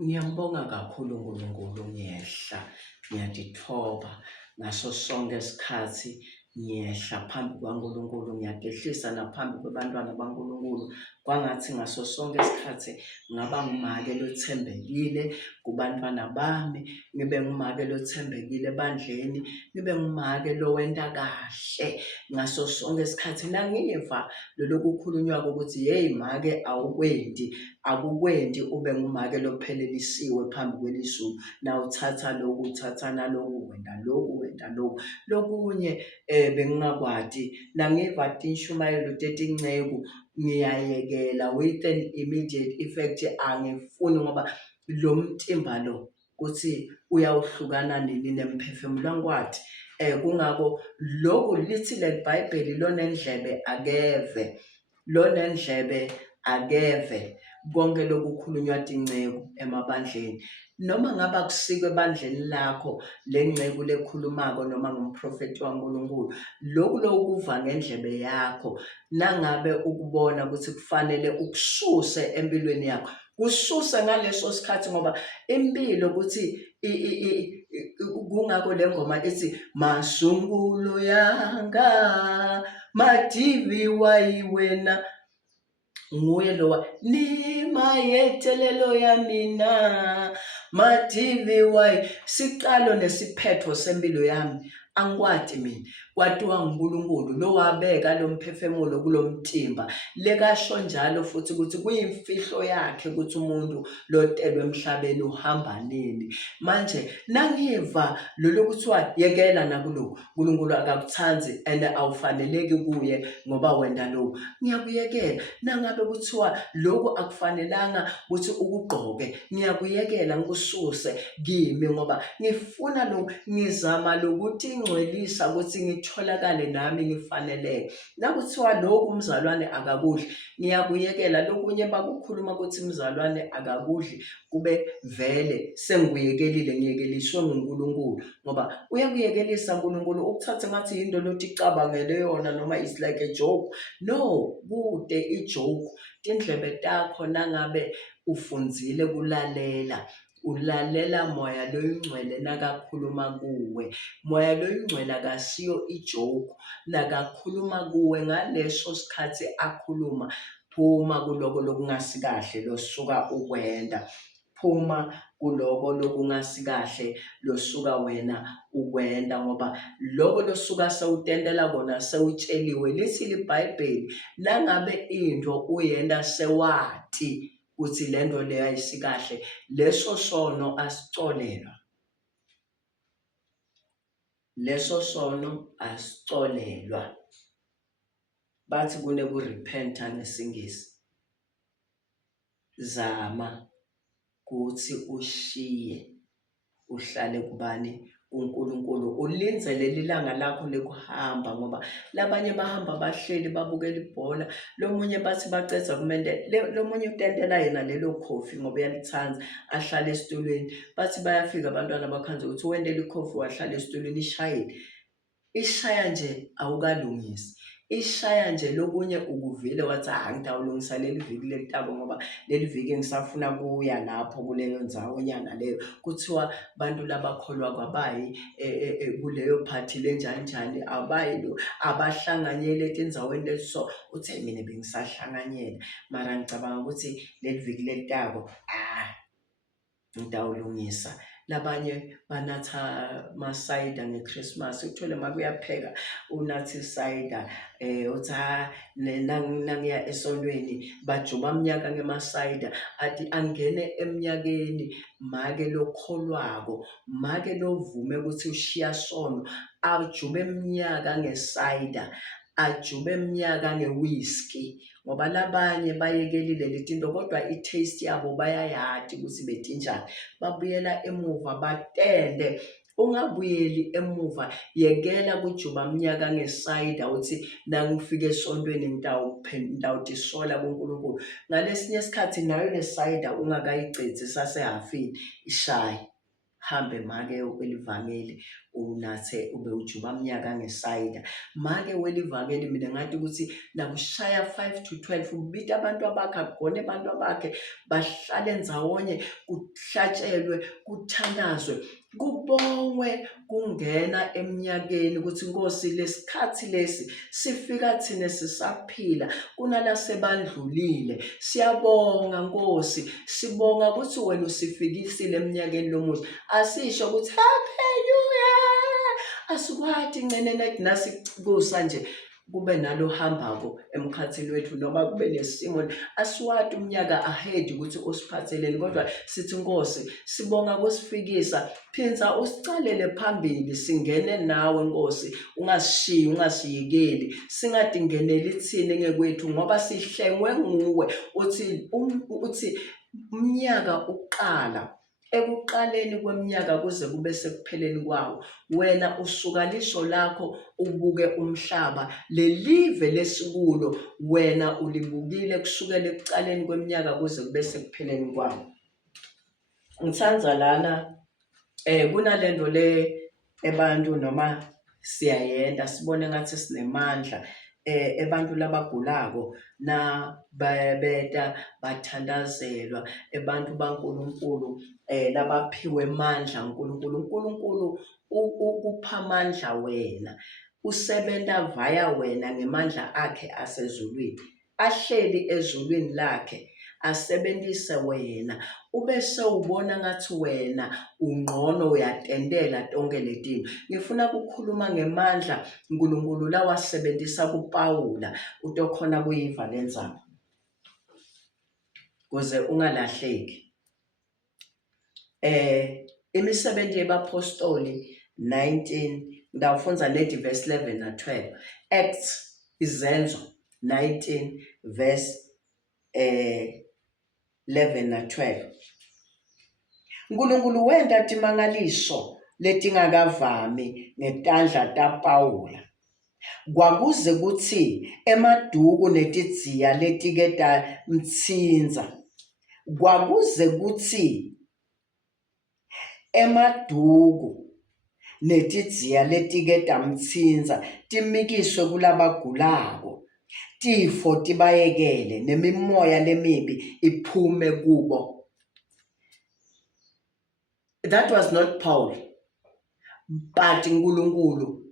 Ngiyambonga kakhulu uNkulunkulu, ngiyehla, ngiyadithoba ngaso sonke isikhathi, ngiyehla phambi kwaNkulunkulu, ngiyadehlisa naphambi kwabantwana baNkulunkulu. Kwangathi ngaso sonke isikhathi ngaba ngumake lothembekile kubantwana bami, ngibe ngumake lothembekile ebandleni, ngibe ngumake lo wenta kahle ngaso sonke isikhathi. Nangiva loloku kukhulunywa ukuthi yeyi make akukwendi ube ngumake lophelelisiwe phambi kwelizulu. Nawuthatha lokhu, uthatha naloku, wenda lokhu, wenda lokhu. Lokunye bengingakwadi, nangiva tintshumayelo tetinceku ngiyayekela with an immediate effect. Angifuni ngoba lo mtimba lo kuthi uyawuhlukana nini nemphefumulo wangikwadi. Kungako lokhu lithi leli Bhayibheli lonendlebe akeve, lonendlebe akeve konke lokhu kukhulunywa tinceku emabandleni. Noma ngaba kusikwe ebandleni lakho le nceku lekhulumako noma ngumprofeti waNkulunkulu, loku kuva ngendlebe yakho. Nangabe ukubona ukuthi kufanele ukususe empilweni yakho, kususe ngaleso sikhathi, ngoba impilo ukuthi kungako le ngoma ethi masungulu yanga madiviwa yiwena, nguye lowa ni mayetelelo ya mina madiviwa. Siqalo nesiphetho sempilo yami angikwadi mina, kwatiwa nguNkulunkulu lo wabeka lo mphefemulo kulo mtimba. Lekasho njalo futhi ukuthi kuyimfihlo yakhe ukuthi umuntu lotelwe emhlabeni uhamba nini. Manje nangiva lolu kuthiwa yekela nakulokhu, uNkulunkulu akakuthandi and awufaneleki kuye ngoba wenda lokhu, ngiyakuyekela. Nangabe kuthiwa lokhu akufanelanga ukuthi ukugqoke, ngiyakuyekela ngikususe kimi ngoba ngifuna lokhu, ngizama lokuthi ngcwelisa ukuthi ngitholakale nami ngifaneleke. Nakuthiwa lokhu umzalwane akakudli, ngiyakuyekela. Lokunye bakukhuluma ukuthi umzalwane akakudli, kube vele sengikuyekelile, ngiyekeliswe nguNkulunkulu ngoba uyakuyekelisa uNkulunkulu ukuthathe ngathi yinto lothi icabangele yona noma is like a joke. No, kude ijoke. Tindlebe takho nangabe ufunzile kulalela, ulalela moya loyingcwele nakakhuluma kuwe. Moya loyingcwele akasiyo ijoke, nakakhuluma kuwe ngaleso sikhathi akhuluma, phuma kuloko lokungasikahle losuka ukwenda, phuma kuloko lokungasikahle losuka wena ukwenda, ngoba loko losuka sewutentela kona sewutsheliwe. Lithi iBhayibheli nangabe into uyenda sewati ukuthi lento leyo ayisikahle, leso sono asicolelwa, leso sono asicolelwa. Bathi kunekurepenta ngesingisi. Zama kuthi ushiye uhlale kubani? uNkulunkulu. Ulinzele lilanga lakho lekuhamba, ngoba labanye bahamba bahleli babukela ibhola, lomunye bathi baceda kumende, lomunye utentela yena lelo khofi ngoba uyalithanda, ahlale esitulweni. Bathi bayafika abantwana bakhanze ukuthi wendela ikhofi wahlala esitulweni. Ishayile, ishaya nje awukalungisi, ishaya nje. Lokunye ukuvile wathi ngitawulungisa leli viki letabo ngoba leli viki ngisafuna kuya lapho kuleyo ndzawo nyana leyo. Kuthiwa bantu labakholwa kwabayi kuleyo phathi lenjani njani, abayi abahlanganyele etindzaweni leso. Uthe mina bengisahlanganyela, mara ngicabanga ukuthi leli viki letabo ngitawulungisa. Labanye banatha masayida ngeChristmas, uthole makuyapheka unathi isayida, uthi nangiya esontweni bajuba mnyaka ngemasayida. Athi angene emnyakeni make lokholwako, make lovume ukuthi ushiya sono, ajube emnyaka ngesayida, ajube emnyaka nge-whisky. Ngoba labanye bayekelile letinto kodwa i-taste yabo bayayati ukuthi betinjani, babuyela emuva batende. Ungabuyeli emuva, yekela kujuba mnyaka ngesayida uthi nangifika esontweni ngitawutisola kuNkulunkulu. Ngalesinye isikhathi nayo le sayida ungakayicedzi sasehafini, ishaye. hambe make welivangeli unathe ube ujuba mnyaka ngesayida. Make welivangeli mina ngathi ukuthi nakushaya 5 to 12 ubita abantu abakhe agone abantu abakhe bahlale ndzawonye kuhlatshelwe kuthandazwe kubongwe kungena eminyakeni ukuthi Nkosi lesikhathi lesi sifika thina sisaphila kunala sebandlulile. Siyabonga Nkosi, sibonga ukuthi wena usifikisile eminyakeni lomuhle. Asisho ukuthi hallelujah, asikwathi ncenene nasikusa nje kube nalo hambako emkhathini wethu noma kube nesimo asiwathi umnyaka ahead ukuthi usiphatheleni, kodwa sithi Nkosi sibonga kusifikisa, phinza usicalele phambili singene nawe Nkosi, ungasishiyi ungasiyekeli, singadingeneli thina ngekwethu ngoba sihlengwe nguwe. Uthi umnyaka uqala ekuqaleni kweminyaka kuze kube sekupheleni kwawo wena usuka lisho lakho ubuke umhlaba, lelive lesikulo wena ulibukile kusukela ekuqaleni kweminyaka kuze kube sekupheleni kwawo. Ngithanza lana kunalento le ebantu noma siyayenda sibone ngathi sinemandla ebantu labagulako na beta bathandazelwa, ebantu baNkulunkulu labaphiwe amandla uNkulunkulu ukupha amandla wena, usebenta vaya wena ngemandla akhe asezulwini, ahleli ezulwini lakhe asebentise wena, ubese ubona ngathi wena ungqono uyatendela tonke letinto. Ngifuna ukukhuluma ngemandla uNkulunkulu lawasebenzisa kuPawula utokhona kuyiva lenzaba kuze ungalahleki. Imisebenzi yabapostoli 19 ngidawufunza nethi verse 11 na 12, Acts izenzo 19 verse 11 na 12. uNkulunkulu wenta timangaliso letingakavami ngetandla taPawula, kwakuze kuthi emaduku netidziya letike tamtsinza, kwakuze kuthi emaduku netidziya letike tamtsinza timikiswe kulabagulako, tifo tibayekele nemimoya lemibi iphume kubo. That was not Paul, but uNkulunkulu.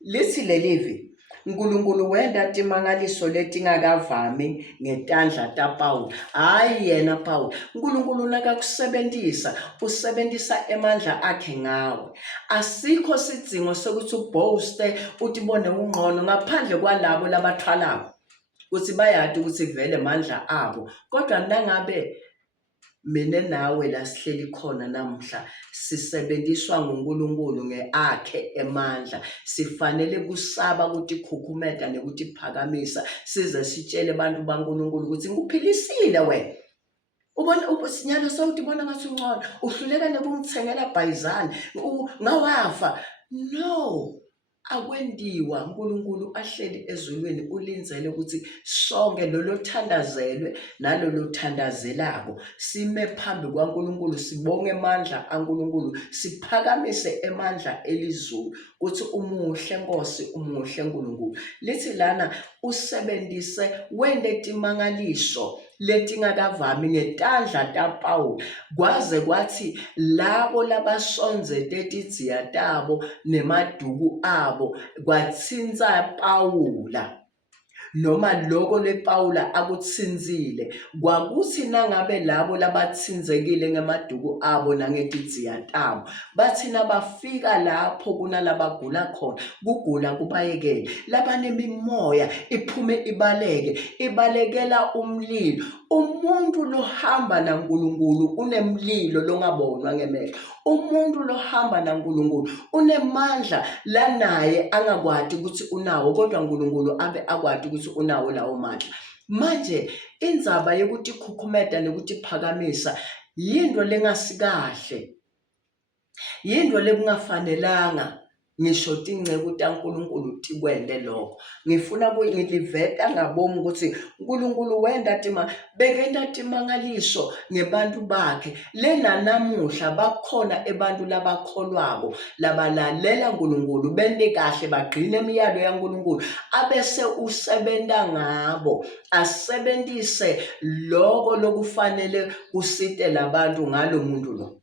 Lithi lelivi, uNkulunkulu wenda timangaliso letingakavami ngetandla taPawula, hayi yena Paul. uNkulunkulu nakakusebenzisa usebenzisa emandla akhe ngawe. Asikho sidingo sokuthi uboaste utibone ungqono ngaphandle kwalabo labathwalako ukuthi bayade ukuthi vele amandla abo, kodwa nangabe mina nawe la sihleli khona namhla sisebenziswa nguNkulunkulu ngeakhe emandla, sifanele kusaba ukuthi khukhumeta nekuthi phakamisa size sitshele abantu baNkulunkulu ukuthi ngikuphilisile wena. Ubona ubusinyalo sawuthi bona ngathi ungcono uhluleka nekungithengela bhayizana ngawafa. No, akwendiwa. uNkulunkulu ahleli ezulwini ulinzele ukuthi sonke lolothandazelwe nalolothandazelako sime phambi kwaNkulunkulu, sibonge amandla aNkulunkulu, siphakamise emandla elizulu ukuthi umuhle Nkosi, umuhle uNkulunkulu. Lithi lana usebenzise wende timangaliso letingakavami ngetandla taPawula, kwaze kwathi labo labasonze tetidziya tabo nemaduku abo kwatsinza Pawula, noma loko lePawula akutsinzile, kwakuthi nangabe labo labatsinzekile ngemaduku abo nangetidziya tabo bathi nabafika lapho kunalabagula khona kugula kubayekele, labanemimoya iphume ibalekela umlilo. Umuntu lohamba naNkulunkulu unemlilo longabonwa ngemehlo. Umuntu lohamba naNkulunkulu unemandla lanaye angakwati ukuthi unawo, kodwa uNkulunkulu abe akwati ukuthi unawo lawo mandla. Manje indzaba yokuthi khukhumeta nokuthi phakamisa yinto lengasikahle, yinto lekungafanelanga ngisho tingceku taNkulunkulu tikwende lokho. Ngifuna ngiliveta ngabomi ukuthi uNkulunkulu wenda bekenda timangaliso ngebantu bakhe. Lena namuhla bakhona ebantu labakholwako labalalela uNkulunkulu bende kahle bagcine imiyalo yaNkulunkulu abese usebenta ngabo, asebentise loko lokufanele kusite labantu ngalo muntu lo.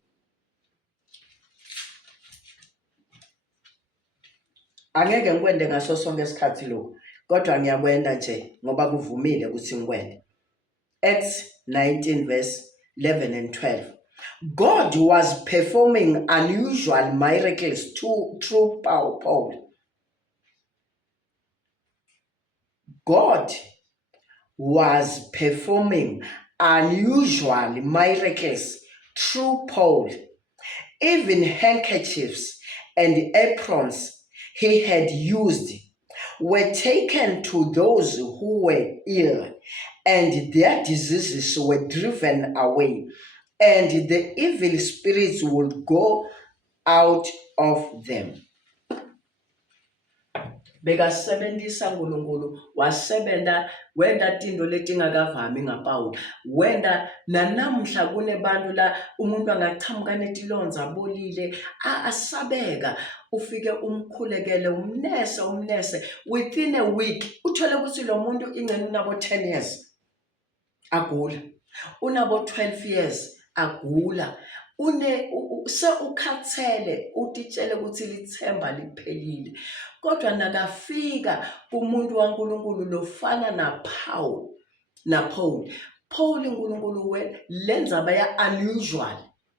Angeke ngikwende ngaso sonke isikhathi lokho, kodwa ngiyakwenda nje ngoba kuvumile ukuthi ngikwende. Acts 19 verse 11 and 12. God was performing unusual miracles through Paul. God was performing unusual miracles through Paul. Even handkerchiefs and aprons he had used were taken to those who were ill, and their diseases were driven away, and the evil spirits would go out of them. Bekasebenzisa uNkulunkulu, wasebenta wenda tinto letingakavami ngaPaul. Wenda nanamhla kunebantu la umuntu angachamuka netilonza abolile asabeka, ufike umkhulekele umnese within a week uthole ukuthi lo muntu ingcene unabo 10 years agula, unabo 12 years agula, se ukhathele utitshele ukuthi lithemba liphelile. Kodwa nakafika kumuntu waNkulunkulu lofana na Paul. Paul uNkulunkulu lenza baya unusual.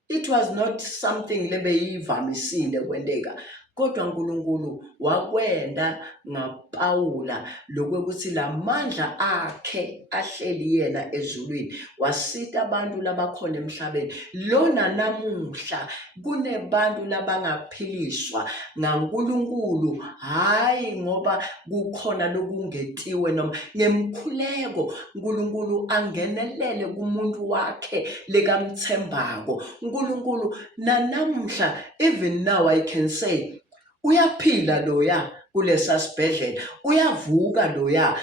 It was not something lebeyivamisile kwendeka, kodwa uNkulunkulu wakwenda ngaPaula lokuthi lamandla akhe ahleli yena ezulwini wasita abantu labakhona emhlabeni. Lona namuhla kunebantu labangaphiliswa ngaNkulunkulu, hayi ngoba kukhona lokungetiwe noma ngemkhuleko. uNkulunkulu angenelele kumuntu wakhe lekamthembako. uNkulunkulu nanamhla, even now I can say, uyaphila loya kulesa sibhedlela, uyavuka loya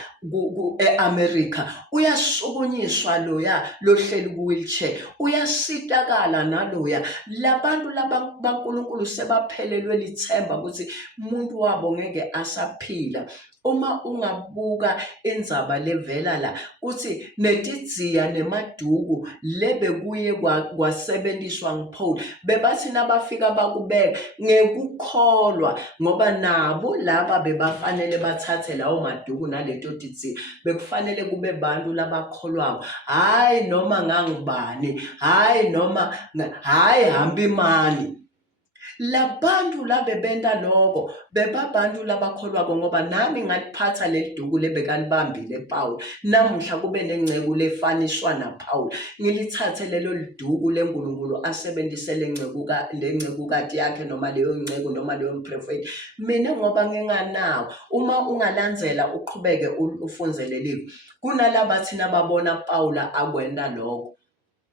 eAmerica, uyasukunyiswa loya lohleli ku-wheelchair, uyasitakala naloya. Labantu labaNkulunkulu sebaphelelwe lithemba ukuthi umuntu wabo ngeke asaphila. Uma ungabuka indzaba levela la kuthi netidziya nemaduku lebekuye kwasebenziswa nguPaul, bebathi nabafika bakubeka ngekukholwa, ngoba nabo laba bebafanele bathathe lawo maduku naleto tidziya. Bekufanele kube bantu labakholwayo, hayi noma ngangubani, hayi hamba imani. Labantu labebenta lokho bebabantu labakholwako, ngoba nami ngaliphatha leliduku lebekalibambile Paul. Namuhla kube nengceku lefaniswa naPaul, ngilithathe lelo liduku leNkulunkulu asebenzise lencekukati yakhe noma leyo ngceku noma leyo mprofeti. Mina ngoba nginganawo, uma ungalandzela uqhubeke ufunze leli, kunalaba thina babona Paula akwenda lokho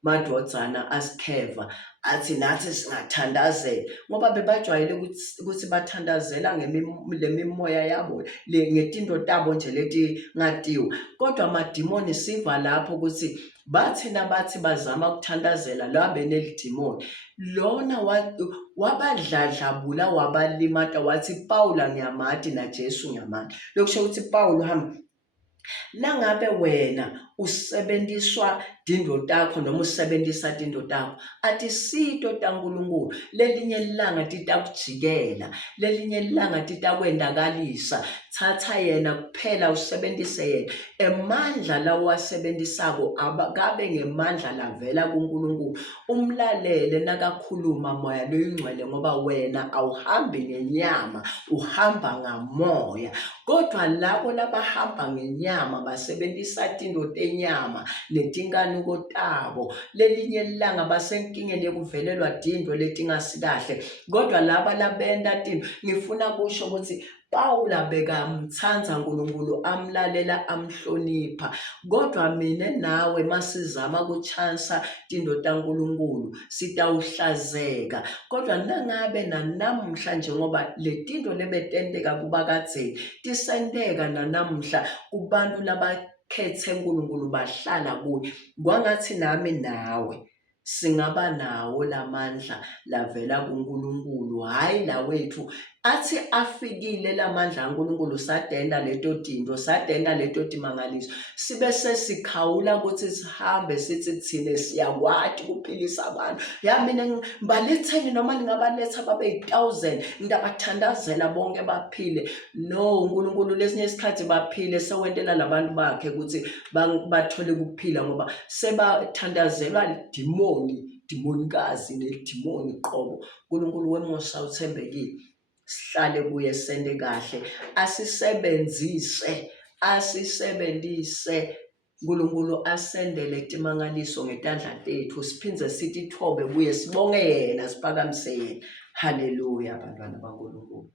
madodzana asikheva athi nathi singathandazela, ngoba bebajwayele ukuthi bathandazela ngemimoya yabo ngetinto tabo nje leti ngatiwe. Kodwa amadimoni siva lapho ukuthi bathina bathi bazama ukuthandazela la benelidimoni, lona wabadladlabula wabalimata wathi Paula ngiyamati na Jesu ngiyamati. Lokusho ukuthi Paul hamba, nangabe wena usebenziswa dindo takho noma usebenzisa dindo takho, atisito taNkulunkulu, lelinye ilanga titakujikela, lelinye ilanga titakwendakalisa. Thatha yena kuphela, usebenzise yena. Emandla lawo wasebenzisako akabe ngemandla lavela kuNkulunkulu. Umlalele nakakhuluma moya loyingcwele, ngoba wena awuhambi ngenyama, uhamba ngamoya. Kodwa labo labahamba ngenyama basebenzisa tinto tenyama netinkanuko tabo, lelinye ilanga basenkingeni yokuvelelwa dindo letingasikahle. Kodwa laba labenda tinto, ngifuna kusho ukuthi Pawula bekamthanza uNkulunkulu, amlalela, amhlonipha. Kodwa mina nawe masizama ukuchansa tindo taNkulunkulu sitawuhlazeka. Kodwa nangabe nanamuhla njengoba le tinto lebetenteka kuba kadzeni tisenteka nanamuhla kubantu labakhetse uNkulunkulu bahlala kuye, kwangathi nami nawe singaba nawo lamandla lavela kuNkulunkulu, hhayi la wethu. Athi afikile lamandla kaNkulunkulu sadenda leto tinto, sadenda leto timangaliso, sibe sesikhawula ukuthi sihambe sithi thine siyakwati ukuphilisa abantu. Ya mina ngibaletheni noma ningabaletha babe 1,000 ngidabathandazela bonke baphile. No, uNkulunkulu lesinye isikhathi baphile sewentela labantu bakhe ukuthi bathole ukuphila ngoba sebathandazelwa dimonikazi nedimoni qobo. uNkulunkulu wemosa uthembekile, sihlale kuye sende kahle, asisebenzise uNkulunkulu asendele timangaliso ngetandla tethu, siphindze sithi thobe kuye, sibonge yena, siphakamise yena. Haleluya, bantwana baNkulunkulu.